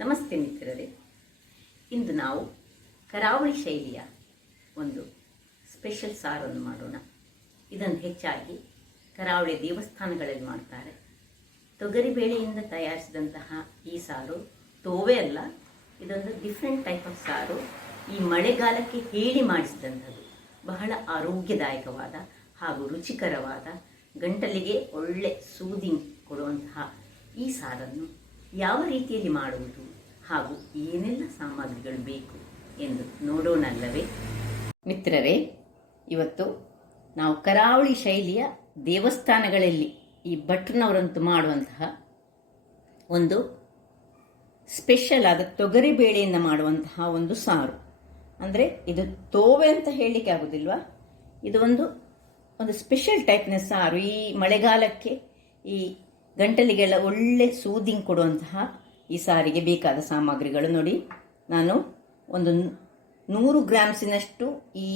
ನಮಸ್ತೆ ಮಿತ್ರರೇ, ಇಂದು ನಾವು ಕರಾವಳಿ ಶೈಲಿಯ ಒಂದು ಸ್ಪೆಷಲ್ ಸಾರನ್ನು ಮಾಡೋಣ. ಇದನ್ನು ಹೆಚ್ಚಾಗಿ ಕರಾವಳಿ ದೇವಸ್ಥಾನಗಳಲ್ಲಿ ಮಾಡ್ತಾರೆ. ತೊಗರಿಬೇಳೆಯಿಂದ ತಯಾರಿಸಿದಂತಹ ಈ ಸಾರು ತೋವೆ ಅಲ್ಲ, ಇದೊಂದು ಡಿಫ್ರೆಂಟ್ ಟೈಪ್ ಆಫ್ ಸಾರು. ಈ ಮಳೆಗಾಲಕ್ಕೆ ಹೇಳಿ ಮಾಡಿಸಿದಂಥದ್ದು. ಬಹಳ ಆರೋಗ್ಯದಾಯಕವಾದ ಹಾಗೂ ರುಚಿಕರವಾದ, ಗಂಟಲಿಗೆ ಒಳ್ಳೆ ಸೂದಿಂಗ್ ಕೊಡುವಂತಹ ಈ ಸಾರನ್ನು ಯಾವ ರೀತಿಯಲ್ಲಿ ಮಾಡುವುದು ಹಾಗೂ ಏನೆಲ್ಲ ಸಾಮಗ್ರಿಗಳು ಬೇಕು ಎಂದು ನೋಡೋಣಲ್ಲವೇ ಮಿತ್ರರೇ. ಇವತ್ತು ನಾವು ಕರಾವಳಿ ಶೈಲಿಯ ದೇವಸ್ಥಾನಗಳಲ್ಲಿ ಈ ಭಟ್ರನವರಂತೂ ಮಾಡುವಂತಹ ಒಂದು ಸ್ಪೆಷಲ್ ಆದ ತೊಗರಿಬೇಳೆಯಿಂದ ಮಾಡುವಂತಹ ಒಂದು ಸಾರು. ಅಂದರೆ ಇದು ತೋವೆ ಅಂತ ಹೇಳಲಿಕ್ಕೆ ಆಗೋದಿಲ್ವಾ, ಇದು ಒಂದು ಸ್ಪೆಷಲ್ ಟೈಪ್ನ ಸಾರು. ಈ ಮಳೆಗಾಲಕ್ಕೆ ಈ ಗಂಟಲಿಗೆಲ್ಲ ಒಳ್ಳೆ ಸೂದಿಂಗ್ ಕೊಡುವಂತಹ ಈ ಸಾರಿಗೆ ಬೇಕಾದ ಸಾಮಗ್ರಿಗಳು ನೋಡಿ. ನಾನು ಒಂದು 100 ಗ್ರಾಮ್ಸಿನಷ್ಟು ಈ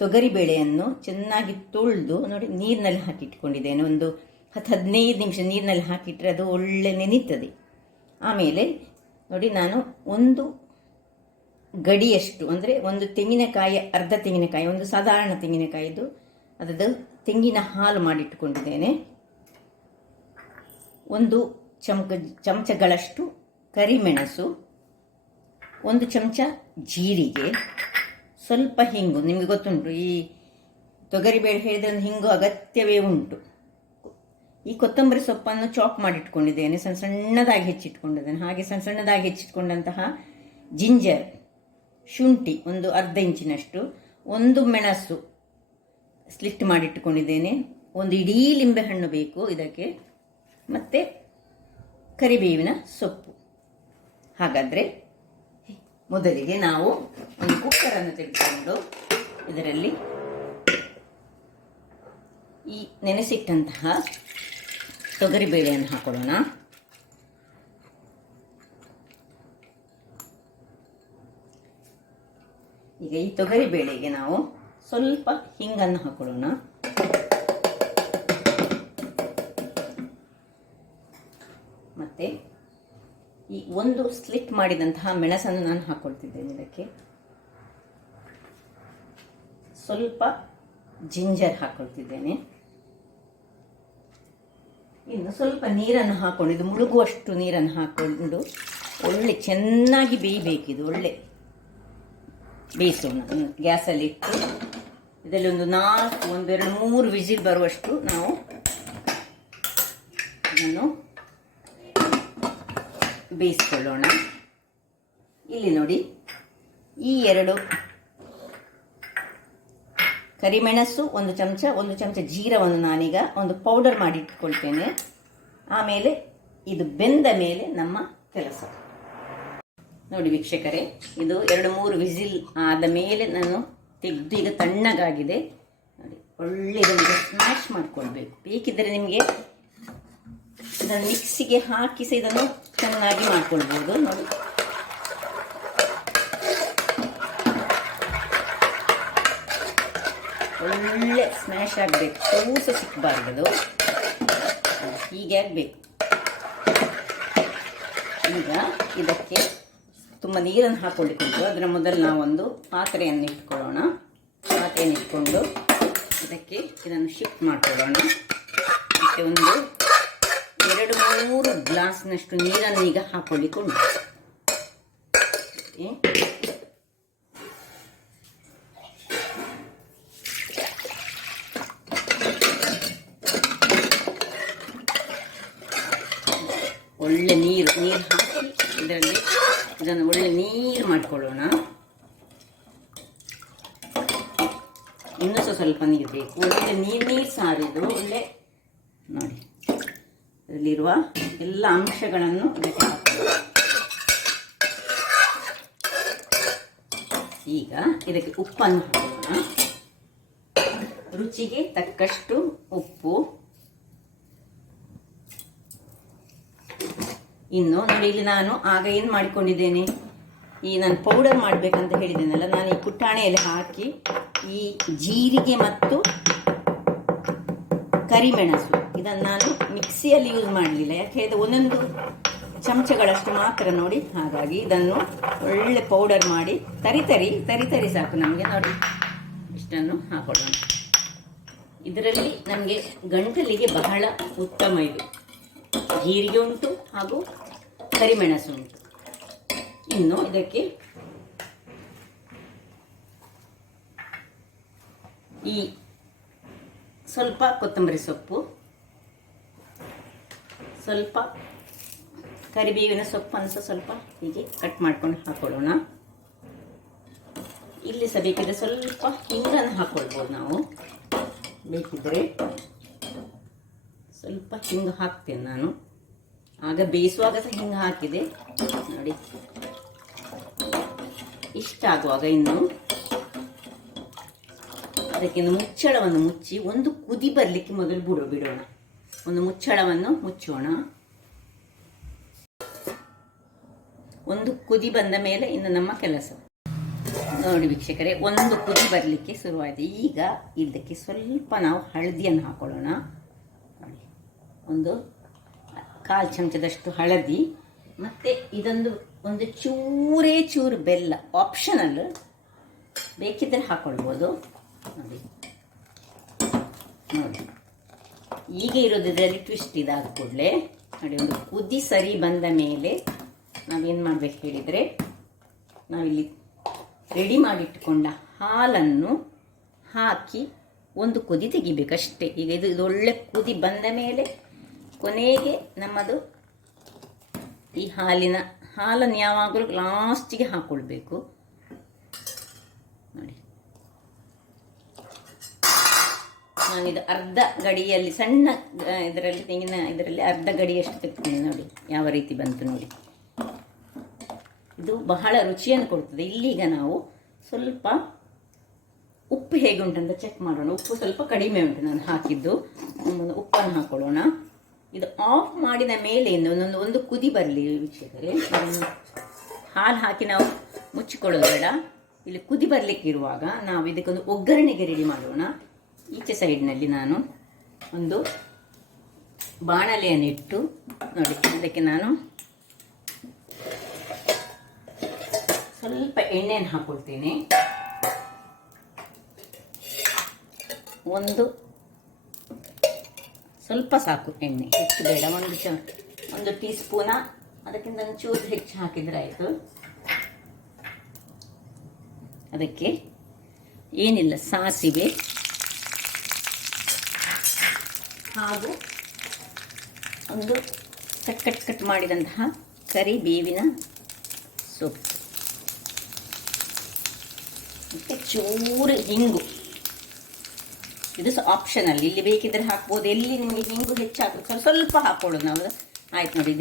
ತೊಗರಿಬೇಳೆಯನ್ನು ಚೆನ್ನಾಗಿ ತೊಳೆದು ನೋಡಿ ನೀರಿನಲ್ಲಿ ಹಾಕಿಟ್ಕೊಂಡಿದ್ದೇನೆ. ಒಂದು 10-15 ನಿಮಿಷ ನೀರಿನಲ್ಲಿ ಹಾಕಿಟ್ರೆ ಅದು ಒಳ್ಳೆ ನೆನೀತದೆ. ಆಮೇಲೆ ನೋಡಿ, ನಾನು ಒಂದು ಗಡಿಯಷ್ಟು, ಅಂದರೆ ಒಂದು ತೆಂಗಿನಕಾಯಿ, ಅರ್ಧ ತೆಂಗಿನಕಾಯಿ, ಒಂದು ಸಾಧಾರಣ ತೆಂಗಿನಕಾಯಿದು ಅದರದ್ದು ತೆಂಗಿನ ಹಾಲು ಮಾಡಿಟ್ಟುಕೊಂಡಿದ್ದೇನೆ. ಒಂದು ಚಮಚಗಳಷ್ಟು ಕರಿಮೆಣಸು, ಒಂದು ಚಮಚ ಜೀರಿಗೆ, ಸ್ವಲ್ಪ ಹಿಂಗು. ನಿಮಗೆ ಗೊತ್ತುಂಟು, ಈ ತೊಗರಿಬೇಳೆ ಹೇಳಿದ್ರೆ ಹಿಂಗು ಅಗತ್ಯವೇ ಉಂಟು. ಈ ಕೊತ್ತಂಬರಿ ಸೊಪ್ಪನ್ನು ಚಾಪ್ ಮಾಡಿಟ್ಕೊಂಡಿದ್ದೇನೆ, ಸಣ್ಣ ಸಣ್ಣದಾಗಿ ಹೆಚ್ಚಿಟ್ಕೊಂಡಿದ್ದೇನೆ. ಹಾಗೆ ಸಣ್ಣ ಸಣ್ಣದಾಗಿ ಹೆಚ್ಚಿಟ್ಕೊಂಡಂತಹ ಜಿಂಜರ್, ಶುಂಠಿ ಒಂದು ಅರ್ಧ ಇಂಚಿನಷ್ಟು, ಒಂದು ಮೆಣಸು ಸ್ಲಿಟ್ ಮಾಡಿಟ್ಟುಕೊಂಡಿದ್ದೇನೆ, ಒಂದು ಇಡೀ ಲಿಂಬೆಹಣ್ಣು ಬೇಕು ಇದಕ್ಕೆ, ಮತ್ತು ಕರಿಬೇವಿನ ಸೊಪ್ಪು. ಹಾಗಾದರೆ ಮೊದಲಿಗೆ ನಾವು ಒಂದು ಕುಕ್ಕರನ್ನು ತೆಗೆದುಕೊಂಡು ಇದರಲ್ಲಿ ಈ ನೆನೆಸಿಟ್ಟಂತಹ ತೊಗರಿಬೇಳೆಯನ್ನು ಹಾಕೊಳ್ಳೋಣ. ಈಗ ಈ ತೊಗರಿಬೇಳೆಗೆ ನಾವು ಸ್ವಲ್ಪ ಹಿಂಗನ್ನು ಹಾಕೊಳ್ಳೋಣ. ಮತ್ತು ಈ ಒಂದು ಸ್ಲಿಟ್ ಮಾಡಿದಂತಹ ಮೆಣಸನ್ನು ನಾನು ಹಾಕ್ಕೊಳ್ತಿದ್ದೇನೆ. ಇದಕ್ಕೆ ಸ್ವಲ್ಪ ಜಿಂಜರ್ ಹಾಕ್ಕೊಳ್ತಿದ್ದೇನೆ. ಇನ್ನು ಸ್ವಲ್ಪ ನೀರನ್ನು ಹಾಕ್ಕೊಂಡು, ಇದು ಮುಳುಗುವಷ್ಟು ನೀರನ್ನು ಹಾಕ್ಕೊಂಡು ಒಳ್ಳೆ ಚೆನ್ನಾಗಿ ಬೇಯಬೇಕಿದು. ಒಳ್ಳೆ ಬೇಯಿಸೋಣ. ಗ್ಯಾಸಲ್ಲಿ ಇಟ್ಟು ಇದರಲ್ಲಿ ಒಂದು 2-3 ವಿಸಿಲ್ ಬರುವಷ್ಟು ನಾವು ಇದನ್ನು ಬೇಯಿಸ್ಕೊಳ್ಳೋಣ. ಇಲ್ಲಿ ನೋಡಿ, ಈ 2 ಕರಿಮೆಣಸು, ಒಂದು ಚಮಚ ಜೀರವನ್ನು ನಾನೀಗ ಒಂದು ಪೌಡರ್ ಮಾಡಿ ಇಟ್ಕೊಳ್ತೇನೆ. ಆಮೇಲೆ ಇದು ಬೆಂದ ಮೇಲೆ ನಮ್ಮ ಕೆಲಸ ನೋಡಿ ವೀಕ್ಷಕರೇ. ಇದು 2-3 ವಿಸಿಲ್ ಆದ ಮೇಲೆ ನಾನು ತೆಗೆದು ಈಗ ತಣ್ಣಗಾಗಿದೆ ನೋಡಿ. ಒಳ್ಳೆ ಇದನ್ನು ಸ್ಮ್ಯಾಶ್ ಮಾಡಿಕೊಳ್ಬೇಕು. ಬೇಕಿದ್ದರೆ ನಿಮಗೆ ಇದನ್ನು ಮಿಕ್ಸಿಗೆ ಹಾಕಿಸಿ ಇದನ್ನು ಚೆನ್ನಾಗಿ ಮಾಡ್ಕೊಳ್ಬೋದು ನೋಡಿ. ಒಳ್ಳೆ ಸ್ಮ್ಯಾಶ್ ಆಗಬೇಕು, ಕೂಸ ಸಿಕ್ಕಬಾರ್ದು, ಹೀಗೆ ಆಗಬೇಕು. ಈಗ ಇದಕ್ಕೆ ತುಂಬ ನೀರನ್ನು ಹಾಕ್ಕೊಳ್ಳಿಕ್ಕುಂಟು. ಅದರ ಮೊದಲು ನಾವೊಂದು ಪಾತ್ರೆಯನ್ನು ಇಟ್ಕೊಳ್ಳೋಣ. ಪಾತ್ರೆಯನ್ನು ಇಟ್ಕೊಂಡು ಇದಕ್ಕೆ ಇದನ್ನು ಶಿಫ್ಟ್ ಮಾಡ್ಕೊಳ್ಳೋಣ. ಮತ್ತು ಒಂದು 2-3 ಗ್ಲಾಸ್ನಷ್ಟು ನೀರನ್ನು ಈಗ ಹಾಕ್ಕೊಳ್ಳಿಕೊಂಡು ಒಳ್ಳೆ ನೀರು ಹಾಕಿ ಇದನ್ನು ಒಳ್ಳೆ ನೀರು ಮಾಡಿಕೊಳ್ಳೋಣ. ಇನ್ನೂ ಸ್ವಲ್ಪ ನೀರು ಬೇಕು. ಒಳ್ಳೆ ನೀರು ಸಾರಿದು ಒಳ್ಳೆ ನೋಡಿ, ಇದರಲ್ಲಿರುವ ಎಲ್ಲ ಅಂಶಗಳನ್ನು ಇದಕ್ಕೆ ಹಾಕೋಣ. ಈಗ ಇದಕ್ಕೆ ಉಪ್ಪನ್ನು ಹಾಕೋಣ. ರುಚಿಗೆ ತಕ್ಕಷ್ಟು ಉಪ್ಪು. ಇನ್ನು ನೋಡಿ, ಇಲ್ಲಿ ನಾನು ಆಗ ಏನು ಮಾಡಿಕೊಂಡಿದ್ದೇನೆ, ನಾನು ಪೌಡರ್ ಮಾಡಬೇಕಂತ ಹೇಳಿದ್ದೇನಲ್ಲ, ನಾನು ಈ ಪುಟಾಣಿಯಲ್ಲಿ ಹಾಕಿ ಈ ಜೀರಿಗೆ ಮತ್ತು ಕರಿಮೆಣಸು ಇದನ್ನು ನಾನು ಮಿಕ್ಸಿಯಲ್ಲಿ ಯೂಸ್ ಮಾಡಲಿಲ್ಲ. ಯಾಕೆ ಹೇಳಿದ್ರೆ ಒಂದೊಂದು ಚಮಚಗಳಷ್ಟು ಮಾತ್ರ ನೋಡಿ. ಹಾಗಾಗಿ ಇದನ್ನು ಒಳ್ಳೆ ಪೌಡರ್ ಮಾಡಿ ತರಿ ತರಿ ಸಾಕು ನಮಗೆ. ನೋಡಿ ಇಷ್ಟನ್ನು ಹಾಕೊಳ್ಳೋಣ. ಇದರಲ್ಲಿ ನಮಗೆ ಗಂಟಲಿಗೆ ಬಹಳ ಉತ್ತಮ ಇದು. ಜೀರಿಗೆ ಉಂಟು ಹಾಗೂ ಕರಿಮೆಣಸು ಉಂಟು. ಇನ್ನು ಇದಕ್ಕೆ ಈ ಸ್ವಲ್ಪ ಕೊತ್ತಂಬರಿ ಸೊಪ್ಪು, ಸ್ವಲ್ಪ ಕರಿಬೇವಿನ ಸೊಪ್ಪನ್ನು ಸಹ ಸ್ವಲ್ಪ ಹೀಗೆ ಕಟ್ ಮಾಡ್ಕೊಂಡು ಹಾಕೊಳ್ಳೋಣ. ಇಲ್ಲಿ ಸಹ ಬೇಕಿದ್ರೆ ಸ್ವಲ್ಪ ಹಿಂಗನ್ನು ಹಾಕೊಳ್ಬೋದು ನಾವು. ಬೇಕಿದ್ರೆ ಸ್ವಲ್ಪ ಹಿಂಗೆ ಹಾಕ್ತೇನೆ ನಾನು. ಆಗ ಬೇಯಿಸುವಾಗ ಸಹ ಹಿಂಗೆ ಹಾಕಿದೆ ನೋಡಿ. ಇಷ್ಟ ಆಗುವಾಗ ಇನ್ನು ಅದಕ್ಕೆ ಮುಚ್ಚಳವನ್ನು ಮುಚ್ಚಿ ಒಂದು ಕುದಿ ಬರಲಿಕ್ಕೆ ಮೊದಲು ಬಿಡೋಣ. ಒಂದು ಮುಚ್ಚಳವನ್ನು ಮುಚ್ಚೋಣ. ಒಂದು ಕುದಿ ಬಂದ ಮೇಲೆ ಇನ್ನು ನಮ್ಮ ಕೆಲಸ ನೋಡಿ ವೀಕ್ಷಕರೇ. ಒಂದು ಕುದಿ ಬರಲಿಕ್ಕೆ ಶುರುವಾಯಿತು. ಈಗ ಇದಕ್ಕೆ ಸ್ವಲ್ಪ ನಾವು ಹಳದಿಯನ್ನು ಹಾಕೊಳ್ಳೋಣ. ನೋಡಿ, ಒಂದು 1/4 ಚಮಚದಷ್ಟು ಹಳದಿ, ಮತ್ತೆ ಒಂದು ಚೂರು ಬೆಲ್ಲ, ಆಪ್ಷನಲ್, ಬೇಕಿದ್ದರೆ ಹಾಕೊಳ್ಬೋದು. ನೋಡಿ ಈಗ ಇರೋದು ಇದರಲ್ಲಿ ಟ್ವಿಸ್ಟ್. ಇದಾದ ಕೂಡಲೇ ನೋಡಿ, ಒಂದು ಕುದಿ ಸರಿ ಬಂದ ಮೇಲೆ ನಾವೇನು ಮಾಡಬೇಕು ಹೇಳಿದರೆ, ನಾವಿಲ್ಲಿ ರೆಡಿ ಮಾಡಿಟ್ಟುಕೊಂಡ ಹಾಲನ್ನು ಹಾಕಿ ಒಂದು ಕುದಿ ತೆಗಿಬೇಕಷ್ಟೇ. ಈಗ ಇದು ಒಳ್ಳೆ ಕುದಿ ಬಂದ ಮೇಲೆ ಕೊನೆಗೆ ನಮ್ಮದು ಈ ಹಾಲನ್ನು ಯಾವಾಗಲೂ ಲಾಸ್ಟಿಗೆ ಹಾಕ್ಕೊಳ್ಬೇಕು. ನೋಡಿ, ನಾನಿದು ಅರ್ಧ ಗಡಿಯಲ್ಲಿ ಸಣ್ಣ ಇದರಲ್ಲಿ ತೆಂಗಿನ ಇದರಲ್ಲಿ ಅರ್ಧ ಗಡಿಯಷ್ಟು ತೆಗ್ತೀನಿ. ನೋಡಿ ಯಾವ ರೀತಿ ಬಂತು ನೋಡಿ. ಇದು ಬಹಳ ರುಚಿಯನ್ನು ಕೊಡ್ತದೆ. ಇಲ್ಲೀಗ ನಾವು ಸ್ವಲ್ಪ ಉಪ್ಪು ಹೇಗೆ ಉಂಟಂತ ಚೆಕ್ ಮಾಡೋಣ. ಉಪ್ಪು ಸ್ವಲ್ಪ ಕಡಿಮೆ ಉಂಟು ನಾನು ಹಾಕಿದ್ದು. ಉಪ್ಪನ್ನು ಹಾಕೊಳ್ಳೋಣ. ಇದು ಆಫ್ ಮಾಡಿದ ಮೇಲೆ ಒಂದು ಕುದಿ ಬರಲಿ ವೀಕ್ಷಕರೇ. ಹಾಲು ಹಾಕಿ ನಾವು ಮುಚ್ಚಿಕೊಳ್ಳೋದು ಬೇಡ. ಇಲ್ಲಿ ಕುದಿ ಬರಲಿಕ್ಕೆ ಇರುವಾಗ ನಾವು ಇದಕ್ಕೊಂದು ಒಗ್ಗರಣೆಗೆ ರೆಡಿ ಮಾಡೋಣ. ಈಚೆ ಸೈಡ್ನಲ್ಲಿ ನಾನು ಒಂದು ಬಾಣಲೆಯನ್ನು ಇಟ್ಟು ನೋಡಿ, ಇದಕ್ಕೆ ನಾನು ಸ್ವಲ್ಪ ಎಣ್ಣೆಯನ್ನು ಹಾಕೊಳ್ತೇನೆ. ಸ್ವಲ್ಪ ಸಾಕು ಎಣ್ಣೆ, ಹೆಚ್ಚು ಬೇಡ. ಒಂದು ಟೀ ಸ್ಪೂನ, ಅದಕ್ಕಿಂತ ಒಂಚೂರು ಹೆಚ್ಚು ಹಾಕಿದರೆ ಆಯಿತು. ಅದಕ್ಕೆ ಏನಿಲ್ಲ, ಸಾಸಿವೆ ಹಾಗೂ ಒಂದು ಕಟ್ ಮಾಡಿದಂತಹ ಕರಿಬೇವಿನ ಸೊಪ್ಪು, ಮತ್ತು ಚೂರು ಹಿಂಗು. ಇದು ಸಹ ಆಪ್ಷನಲ್, ಇಲ್ಲಿ ಬೇಕಿದ್ರೆ ಹಾಕ್ಬೋದು. ಎಲ್ಲಿ ನಿಮಗೆ ಹಿಂಗು ಹೆಚ್ಚಾಗುತ್ತೆ ಸ್ವಲ್ಪ ಹಾಕ್ಕೊಳ್ಳೋದು ನಾವು. ಆಯ್ತು ನೋಡಿ,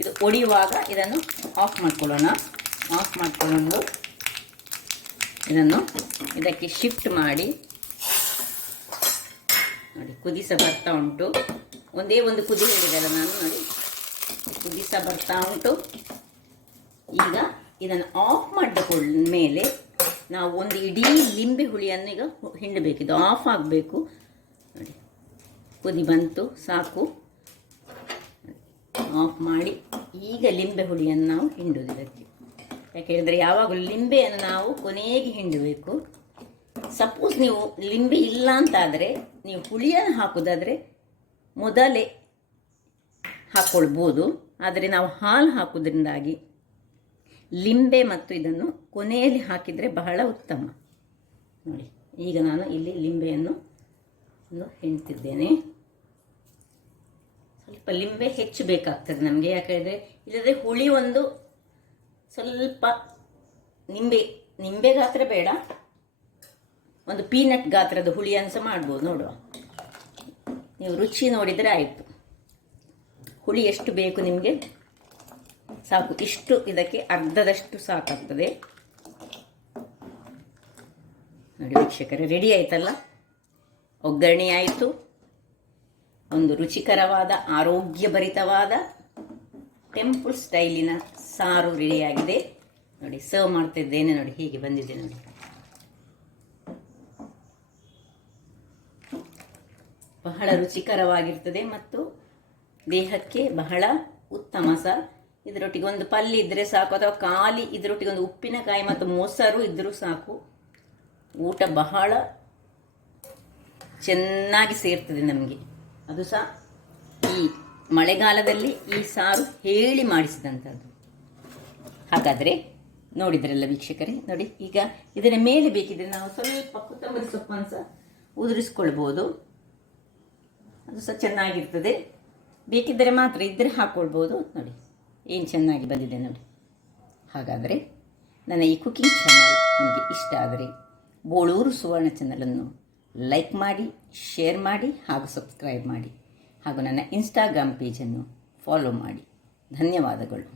ಇದು ಒಡೆಯುವಾಗ ಇದನ್ನು ಆಫ್ ಮಾಡ್ಕೊಳ್ಳೋಣ. ಆಫ್ ಮಾಡಿಕೊಂಡು ಇದನ್ನು ಇದಕ್ಕೆ ಶಿಫ್ಟ್ ಮಾಡಿ ನೋಡಿ. ಕುದಿಸ ಬರ್ತಾ ಉಂಟು. ಒಂದೇ ಒಂದು ಕುದಿ ಹೇಳಿದೆಲ್ಲ ನಾನು. ನೋಡಿ, ಕುದಿಸ ಬರ್ತಾ ಉಂಟು. ಈಗ ಇದನ್ನು ಆಫ್ ಮಾಡಿದ ಮೇಲೆ ನಾವು ಒಂದು ಇಡೀ ಲಿಂಬೆ ಹುಳಿಯನ್ನು ಈಗ ಹಿಂಡಬೇಕಿದು. ಆಫ್ ಆಗಬೇಕು ನೋಡಿ. ಕುದಿ ಬಂತು, ಸಾಕು. ಆಫ್ ಮಾಡಿ ಈಗ ಲಿಂಬೆ ಹುಳಿಯನ್ನು ನಾವು ಹಿಂಡೋದು ಇದಕ್ಕೆ. ಯಾಕೆ ಹೇಳಿದರೆ ಯಾವಾಗಲೂ ಲಿಂಬೆಯನ್ನು ನಾವು ಕೊನೆಗೆ ಹಿಂಡಬೇಕು. ಸಪೋಸ್ ನೀವು ಲಿಂಬೆ ಇಲ್ಲ ಅಂತಾದರೆ ನೀವು ಹುಳಿಯನ್ನು ಹಾಕೋದಾದರೆ ಮೊದಲೇ ಹಾಕ್ಕೊಳ್ಬೋದು. ಆದರೆ ನಾವು ಹಾಲು ಹಾಕೋದ್ರಿಂದಾಗಿ ಲಿಂಬೆ ಮತ್ತು ಇದನ್ನು ಕೊನೆಯಲ್ಲಿ ಹಾಕಿದರೆ ಬಹಳ ಉತ್ತಮ. ನೋಡಿ, ಈಗ ನಾನು ಇಲ್ಲಿ ಲಿಂಬೆಯನ್ನು ಹಿಂಡ್ತಿದ್ದೇನೆ. ಸ್ವಲ್ಪ ಲಿಂಬೆ ಹೆಚ್ಚು ಬೇಕಾಗ್ತದೆ ನಮಗೆ. ಯಾಕೆಂದರೆ ಇಲ್ಲದ್ರೆ ಹುಳಿ ಒಂದು ಸ್ವಲ್ಪ ನಿಂಬೆ ಗಾತ್ರ ಬೇಡ, ಒಂದು ಪೀನಟ್ ಗಾತ್ರದ ಹುಳಿಯನ್ನು ಸಹ ಮಾಡ್ಬೋದು. ನೋಡುವ, ನೀವು ರುಚಿ ನೋಡಿದರೆ ಆಯಿತು. ಹುಳಿ ಎಷ್ಟು ಬೇಕು ನಿಮಗೆ ಸಾಕು. ಇಷ್ಟು ಇದಕ್ಕೆ ಅರ್ಧದಷ್ಟು ಸಾಕಾಗ್ತದೆ ನೋಡಿ ವೀಕ್ಷಕರೇ. ರೆಡಿ ಆಯ್ತಲ್ಲ, ಒಗ್ಗರಣೆ ಆಯಿತು. ಒಂದು ರುಚಿಕರವಾದ ಆರೋಗ್ಯಭರಿತವಾದ ಟೆಂಪಲ್ ಸ್ಟೈಲಿನ ಸಾರು ರೆಡಿಯಾಗಿದೆ ನೋಡಿ. ಸರ್ವ್ ಮಾಡ್ತಿದ್ದೇನೆ ನೋಡಿ, ಹೀಗೆ ಬಂದಿದೆ ನೋಡಿ. ಬಹಳ ರುಚಿಕರವಾಗಿರ್ತದೆ ಮತ್ತು ದೇಹಕ್ಕೆ ಬಹಳ ಉತ್ತಮ. ಉತ್ತಮ ಸಹ. ಇದರೊಟ್ಟಿಗೆ ಒಂದು ಪಲ್ಯ ಇದ್ದರೆ ಸಾಕು, ಅಥವಾ ಖಾಲಿ ಇದರೊಟ್ಟಿಗೆ ಒಂದು ಉಪ್ಪಿನಕಾಯಿ ಮತ್ತು ಮೊಸರು ಇದ್ದರೂ ಸಾಕು. ಊಟ ಬಹಳ ಚೆನ್ನಾಗಿ ಸೇರ್ತದೆ ನಮಗೆ. ಅದು ಸಹ ಈ ಮಳೆಗಾಲದಲ್ಲಿ ಈ ಸಾರು ಹೇಳಿ ಮಾಡಿಸಿದಂಥದ್ದು. ಹಾಗಾದರೆ ನೋಡಿದ್ರಲ್ಲ ವೀಕ್ಷಕರೇ, ನೋಡಿ ಈಗ ಇದರ ಮೇಲೆ ಬೇಕಿದ್ರೆ ನಾವು ಸ್ವಲ್ಪ ಕೊತ್ತಂಬರಿ ಸೊಪ್ಪನ್ನು ಸಹ ಉದುರಿಸ್ಕೊಳ್ಬೋದು. ಅದು ಸಹ ಚೆನ್ನಾಗಿರ್ತದೆ. ಬೇಕಿದ್ದರೆ ಮಾತ್ರ ಇದ್ದರೆ ಹಾಕ್ಕೊಳ್ಬೋದು. ನೋಡಿ ಏನು ಚೆನ್ನಾಗಿ ಬಂದಿದೆ ನೋಡಿ. ಹಾಗಾದರೆ ನನ್ನ ಈ ಕುಕಿಂಗ್ ಚಾನಲ್ ನಿಮಗೆ ಇಷ್ಟ ಆದರೆ ಬೋಳೂರು ಸುವರ್ಣ ಚಾನಲನ್ನು ಲೈಕ್ ಮಾಡಿ, ಶೇರ್ ಮಾಡಿ ಹಾಗೂ ಸಬ್ಸ್ಕ್ರೈಬ್ ಮಾಡಿ. ಹಾಗೂ ನನ್ನ ಇನ್ಸ್ಟಾಗ್ರಾಮ್ ಪೇಜನ್ನು ಫಾಲೋ ಮಾಡಿ. ಧನ್ಯವಾದಗಳು.